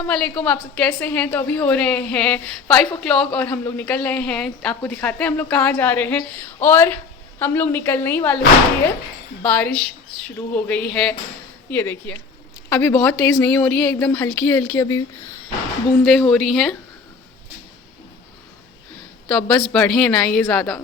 अस्सलाम वालेकुम, आप सब कैसे हैं। तो अभी हो रहे हैं 5 o'clock और हम लोग निकल रहे हैं। आपको दिखाते हैं हम लोग कहाँ जा रहे हैं। और हम लोग निकलने ही वाले हैं। बारिश शुरू हो गई है, ये देखिए। अभी बहुत तेज़ नहीं हो रही है, एकदम हल्की हल्की अभी बूंदें हो रही हैं। तो अब बस बढ़े ना ये ज़्यादा।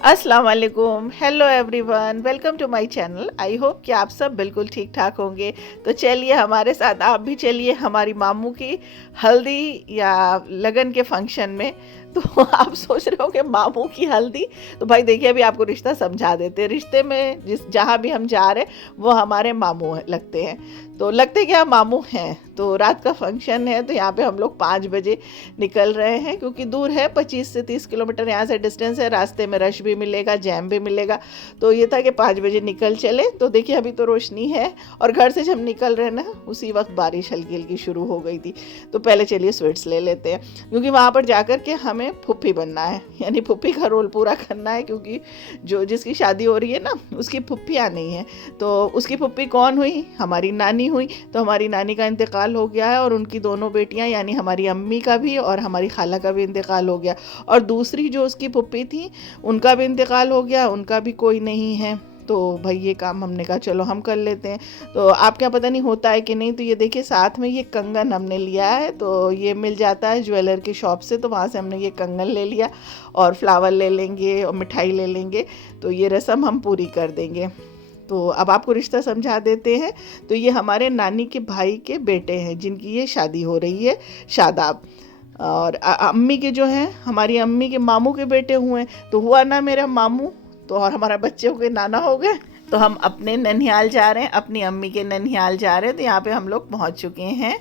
अस्सलाम वालेकुम, hello everyone, welcome to my channel. I hope कि आप सब बिल्कुल ठीक ठाक होंगे। तो चलिए हमारे साथ आप भी चलिए हमारी मामू की हल्दी या लगन के फंक्शन में। तो आप सोच रहे होंगे मामू की हल्दी, तो भाई देखिए अभी आपको रिश्ता समझा देते हैं। रिश्ते में जहाँ भी हम जा रहे हैं वो हमारे मामू लगते हैं। तो लगते क्या मामू हैं। तो रात का फंक्शन है, तो यहाँ पे हम लोग 5 बजे निकल रहे हैं क्योंकि दूर है, 25 से 30 किलोमीटर यहाँ से डिस्टेंस है। रास्ते में रश भी मिलेगा, जैम भी मिलेगा। तो ये था कि 5 बजे निकल चले। तो देखिए अभी तो रोशनी है और घर से जब हम निकल रहे हैं ना उसी वक्त बारिश हल्की हल्की शुरू हो गई थी। तो पहले चलिए स्वीट्स ले लेते हैं क्योंकि वहाँ पर जाकर के हमें फुप्पी बनना है, यानी फुप्पी का रोल पूरा करना है। क्योंकि जो जिसकी शादी हो रही है ना उसकी फुप्पियाँ नहीं हैं। तो उसकी फुप्पी कौन हुई? हमारी नानी हुई। तो हमारी नानी का इंतकाल हो गया है और उनकी दोनों बेटियां यानी हमारी अम्मी का भी और हमारी खाला का भी इंतकाल हो गया। और दूसरी जो उसकी फुप्पी थी उनका भी इंतकाल हो गया, उनका भी कोई नहीं है। तो भाई ये काम हमने कहा चलो हम कर लेते हैं। तो आपके यहाँ पता नहीं होता है कि नहीं। तो ये देखिए साथ में ये कंगन हमने लिया है। तो ये मिल जाता है ज्वेलर की शॉप से, तो वहाँ से हमने ये कंगन ले लिया और फ्लावर ले लेंगे और मिठाई ले लेंगे। तो ये रस्म हम पूरी कर देंगे। तो अब आपको रिश्ता समझा देते हैं। तो ये हमारे नानी के भाई के बेटे हैं जिनकी ये शादी हो रही है, शादाब। और अम्मी के जो हैं हमारी अम्मी के मामू के बेटे हुए। तो हुआ ना मेरा मामू, तो और हमारा बच्चे हो गए नाना हो गए। तो हम अपने ननिहाल जा रहे हैं, अपनी अम्मी के ननिहाल जा रहे हैं। तो यहाँ पे हम लोग पहुँच चुके हैं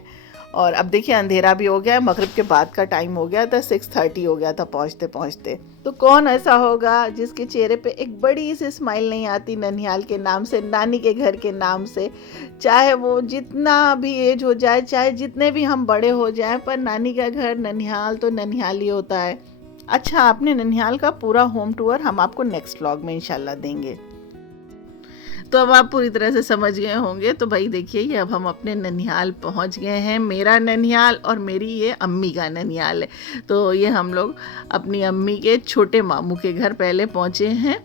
और अब देखिए अंधेरा भी हो गया है, मगरिब के बाद का टाइम हो गया था, 6:30 हो गया था पहुँचते पहुँचते। तो कौन ऐसा होगा जिसके चेहरे पे एक बड़ी सी स्माइल नहीं आती ननिहाल के नाम से, नानी के घर के नाम से। चाहे वो जितना भी एज हो जाए, चाहे जितने भी हम बड़े हो जाएं, पर नानी का घर ननिहाल तो ननिहाल ही होता है। अच्छा, आपने ननिहाल का पूरा होम टूर हम आपको नेक्स्ट व्लॉग में इंशाल्लाह देंगे। तो अब आप पूरी तरह से समझ गए होंगे। तो भाई देखिए ये अब हम अपने ननिहाल पहुंच गए हैं। मेरा ननिहाल और मेरी ये अम्मी का ननिहाल है। तो ये हम लोग अपनी अम्मी के छोटे मामू के घर पहले पहुंचे हैं।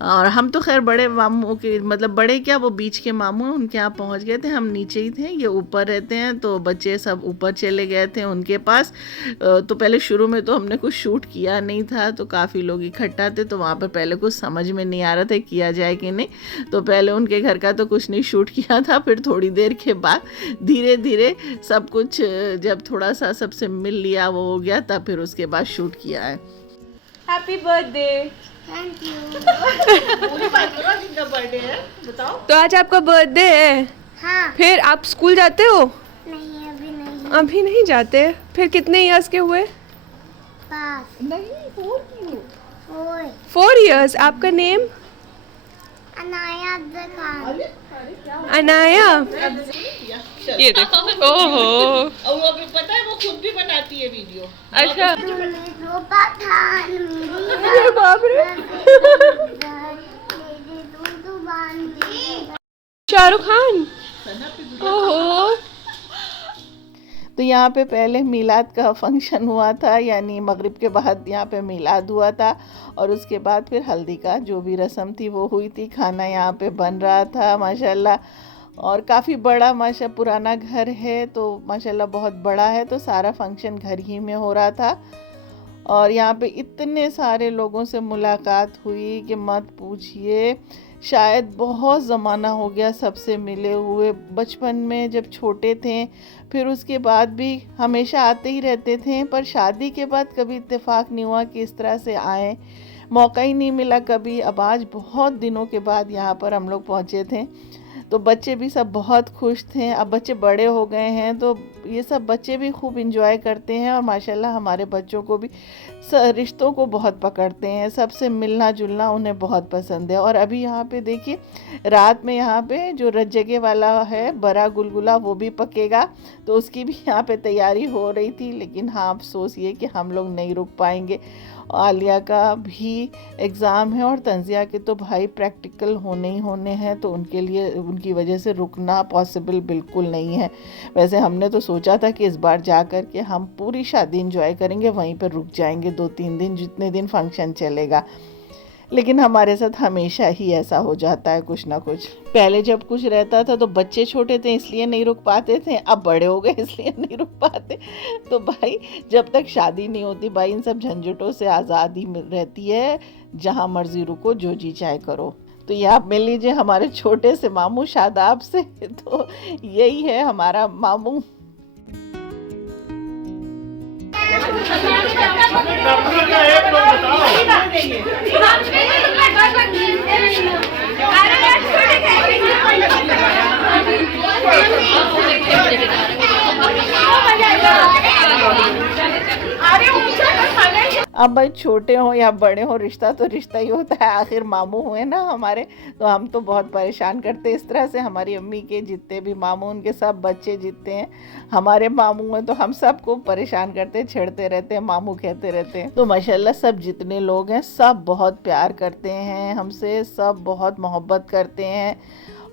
और हम तो खैर बड़े मामू के, मतलब बड़े क्या, वो बीच के मामू हैं, उनके यहाँ पहुँच गए थे। हम नीचे ही थे, ये ऊपर रहते हैं। तो बच्चे सब ऊपर चले गए थे उनके पास। तो पहले शुरू में तो हमने कुछ शूट किया नहीं था, तो काफ़ी लोग इकट्ठा थे। तो वहाँ पर पहले कुछ समझ में नहीं आ रहा था किया जाए कि नहीं। तो पहले उनके घर का तो कुछ नहीं शूट किया था। फिर थोड़ी देर के बाद धीरे धीरे सब कुछ जब थोड़ा सा सबसे मिल लिया, वो हो गया, तब फिर उसके बाद शूट किया है। Happy birthday. Thank you. पूरी बात करो, आज इनका बर्थडे है, बताओ। तो आज आपका बर्थडे है। हाँ। फिर आप स्कूल जाते हो? नहीं, अभी नहीं। अभी नहीं जाते। फिर कितने इयर्स के हुए? पास। नहीं, 4 क्यों? ओए। 4 years। आपका नेम? अनाया खान। अनाया। चल। ये देखो, ओहो। और वो भी पता है, वो खुद भी बनाती है वीडियो। अच्छा। तूने रोपा था मेरी अरे बाप रे। तू बांधी। शाहरुख खान। ओहो। तो यहाँ पे पहले मीलाद का फंक्शन हुआ था, यानी मगरिब के बाद यहाँ पे मीलाद हुआ था। और उसके बाद फिर हल्दी का जो भी रस्म थी वो हुई थी। खाना यहाँ पे बन रहा था माशाल्लाह। और काफ़ी बड़ा पुराना घर है, तो माशाल्लाह बहुत बड़ा है। तो सारा फंक्शन घर ही में हो रहा था। और यहाँ पे इतने सारे लोगों से मुलाकात हुई कि मत पूछिए। शायद बहुत ज़माना हो गया सबसे मिले हुए, बचपन में जब छोटे थे। फिर उसके बाद भी हमेशा आते ही रहते थे, पर शादी के बाद कभी इत्तेफाक नहीं हुआ कि इस तरह से आए, मौका ही नहीं मिला कभी। अब आज बहुत दिनों के बाद यहाँ पर हम लोग पहुँचे थे। तो बच्चे भी सब बहुत खुश थे। अब बच्चे बड़े हो गए हैं, तो ये सब बच्चे भी खूब इंजॉय करते हैं और माशाल्लाह हमारे बच्चों को भी रिश्तों को बहुत पकड़ते हैं, सबसे मिलना जुलना उन्हें बहुत पसंद है। और अभी यहाँ पे देखिए रात में यहाँ पे जो रज्जगे वाला है बड़ा गुलगुला वो भी पकेगा, तो उसकी भी यहाँ पे तैयारी हो रही थी। लेकिन हाँ अफसोस ये कि हम लोग नहीं रुक पाएंगे, आलिया का भी एग्ज़ाम है और तंजिया के तो भाई प्रैक्टिकल होने ही होने हैं, तो उनके लिए उनकी वजह से रुकना पॉसिबल बिल्कुल नहीं है। वैसे हमने तो सोचा था कि इस बार जा कर के हम पूरी शादी इंजॉय करेंगे, वहीं पर रुक जाएंगे 2-3 दिन, जितने दिन फंक्शन चलेगा। लेकिन हमारे साथ हमेशा ही ऐसा हो जाता है कुछ ना कुछ। पहले जब कुछ रहता था तो बच्चे छोटे थे इसलिए नहीं रुक पाते थे, अब बड़े हो गए इसलिए नहीं रुक पाते। तो भाई जब तक शादी नहीं होती भाई इन सब झंझटों से आज़ादी रहती है, जहाँ मर्जी रुको जो जी चाहे करो। तो ये आप मिल लीजिए हमारे छोटे से मामू शादाब से। तो यही है हमारा मामू। अब भाई छोटे हो या बड़े हो रिश्ता तो रिश्ता ही होता है, आखिर मामू हुए ना हमारे, तो हम तो बहुत परेशान करते इस तरह से। हमारी अम्मी के जितने भी मामू उनके सब बच्चे जितने हैं हमारे मामू हैं, तो हम सबको परेशान करते, छेड़ते रहते हैं, मामू कहते रहते हैं। तो माशाल्लाह सब जितने लोग हैं सब बहुत प्यार करते हैं हमसे, सब बहुत मोहब्बत करते हैं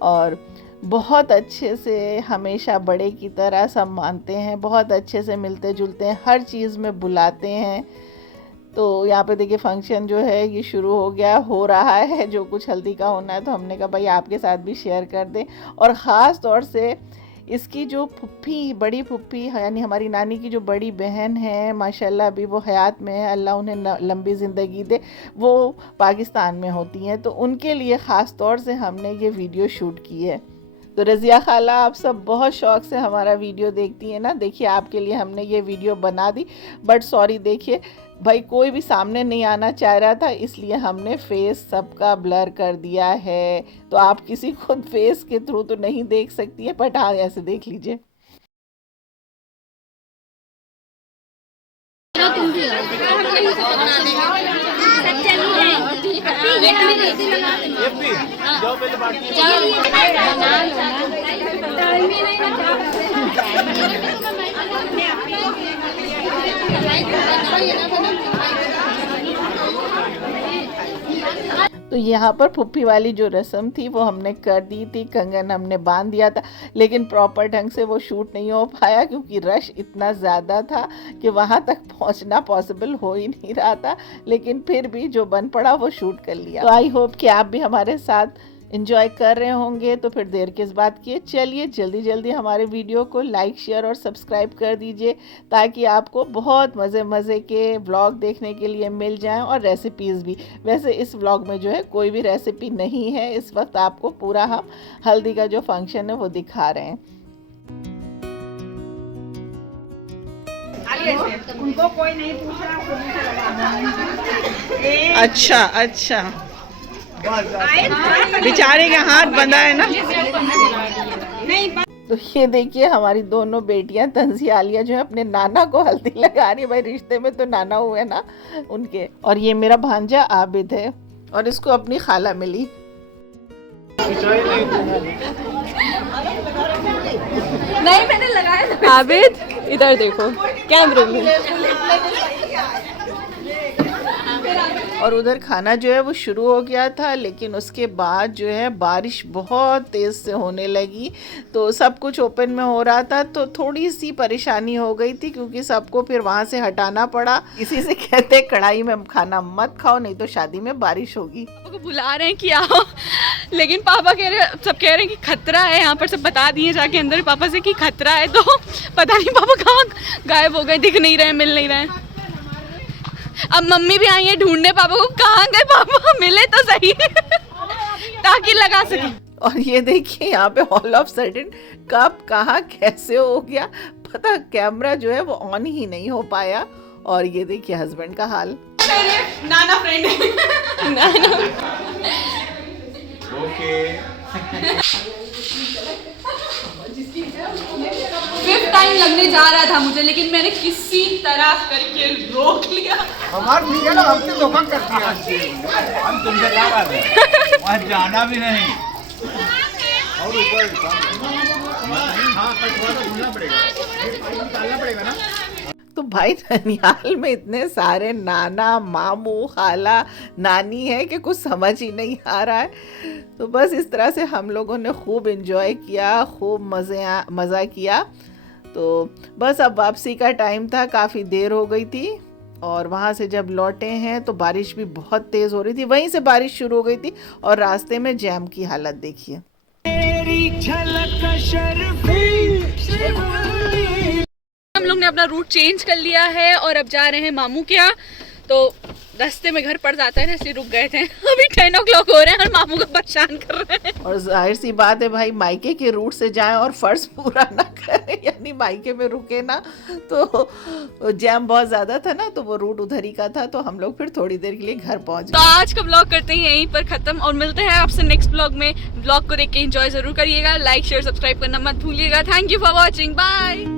और बहुत अच्छे से हमेशा बड़े की तरह सब मानते हैं, बहुत अच्छे से मिलते जुलते हैं, हर चीज़ में बुलाते हैं। तो यहाँ पे देखिए फंक्शन जो है ये शुरू हो रहा है, जो कुछ हल्दी का होना है, तो हमने कहा भाई आपके साथ भी शेयर कर दें। और ख़ास तौर से इसकी जो फुप्पी, बड़ी फुप्पी यानी हमारी नानी की जो बड़ी बहन है माशाल्लाह अभी वो हयात में है, अल्लाह उन्हें लंबी ज़िंदगी दे, वो पाकिस्तान में होती हैं, तो उनके लिए ख़ास तौर से हमने ये वीडियो शूट की है। तो रज़िया खाला आप सब बहुत शौक़ से हमारा वीडियो देखती हैं ना, देखिए आपके लिए हमने ये वीडियो बना दी। बट सॉरी देखिए भाई कोई भी सामने नहीं आना चाह रहा था, इसलिए हमने फेस सबका ब्लर कर दिया है। तो आप किसी खुद फेस के थ्रू तो नहीं देख सकती है, बट हाँ ऐसे देख लीजिए। तो यहाँ पर फुप्पी वाली जो रस्म थी वो हमने कर दी थी, कंगन हमने बांध दिया था, लेकिन प्रॉपर ढंग से वो शूट नहीं हो पाया क्योंकि रश इतना ज़्यादा था कि वहाँ तक पहुँचना पॉसिबल हो ही नहीं रहा था। लेकिन फिर भी जो बन पड़ा वो शूट कर लिया। तो आई होप कि आप भी हमारे साथ एंजॉय कर रहे होंगे। तो फिर देर किस बात की, चलिए जल्दी जल्दी हमारे वीडियो को लाइक शेयर और सब्सक्राइब कर दीजिए ताकि आपको बहुत मज़े के व्लॉग देखने के लिए मिल जाएं और रेसिपीज़ भी। वैसे इस व्लॉग में जो है कोई भी रेसिपी नहीं है, इस वक्त आपको पूरा हम हल्दी का जो फंक्शन है वो दिखा रहे हैं। उनको कोई नहीं पूछ रहा, अच्छा अच्छा, बेचारे का हाथ बंधा है ना। तो ये देखिए हमारी दोनों बेटियां तंजिया आलिया जो है अपने नाना को हल्दी लगा रही है। भाई रिश्ते में तो नाना हुए ना उनके। और ये मेरा भांजा आबिद है और इसको अपनी खाला मिली। नहीं मैंने लगाया। आबिद इधर देखो कैमरे में। और उधर खाना जो है वो शुरू हो गया था, लेकिन उसके बाद जो है बारिश बहुत तेज़ से होने लगी, तो सब कुछ ओपन में हो रहा था, तो थोड़ी सी परेशानी हो गई थी क्योंकि सबको फिर वहाँ से हटाना पड़ा। इसी से कहते कढ़ाई में खाना मत खाओ नहीं तो शादी में बारिश होगी। पापा को बुला रहे हैं कि आओ, लेकिन पापा कह रहे सब कह रहे हैं कि खतरा है, यहाँ पर सब बता दिए जाके अंदर पापा से कि खतरा है, तो पता नहीं पापा कहाँ गायब हो गए, दिख नहीं रहे, मिल नहीं रहे। अब मम्मी भी आई है ढूंढने पापा को, कहाँ गए पापा, मिले तो सही ताकि लगा सके। और ये देखिए यहाँ पे ऑल ऑफ सडन कब कहाँ कैसे हो गया पता, कैमरा जो है वो ऑन ही नहीं हो पाया। और ये देखिए हस्बैंड का हाल। नाना फ्रेंड नाना ओके 5th टाइम लगने जा रहा था मुझे, लेकिन मैंने किसी तरह करके रोक लिया। हमारे भैया ना हमने धोखा कर दिया। हम तुमसे क्या बात है, वहाँ जाना भी नहीं और ऊपर हाँ ढूंढना पड़ेगा, निकालना पड़ेगा ना। तो भाई ननिहाल में इतने सारे नाना मामू खाला नानी है कि कुछ समझ ही नहीं आ रहा है। तो बस इस तरह से हम लोगों ने खूब एंजॉय किया, खूब मज़ा किया। तो बस अब वापसी का टाइम था, काफ़ी देर हो गई थी और वहाँ से जब लौटे हैं तो बारिश भी बहुत तेज़ हो रही थी। वहीं से बारिश शुरू हो गई थी और रास्ते में जैम की हालत देखिए। हम लोग ने अपना रूट चेंज कर लिया है और अब जा रहे हैं मामू के यहाँ। तो रास्ते में घर पड़ जाता है ना, इसलिए रुक गए थे। अभी 10 o'clock हो रहे हैं और मामू को परेशान कर रहे हैं। और जाहिर सी बात है भाई, मायके के रूट से जाएं और फर्ज पूरा ना करें, यानी मायके में रुके ना। तो जैम बहुत ज़्यादा था ना, तो वो रूट उधर ही का था, तो हम लोग फिर थोड़ी देर के लिए घर पहुंच तो गए। आज का ब्लॉग करते हैं यहीं पर खत्म और मिलते हैं आपसे नेक्स्ट ब्लॉग में। ब्लॉग को देख के एंजॉय जरूर करिएगा, लाइक शेयर सब्सक्राइब करना मत भूलिएगा। Thank you for watching, bye.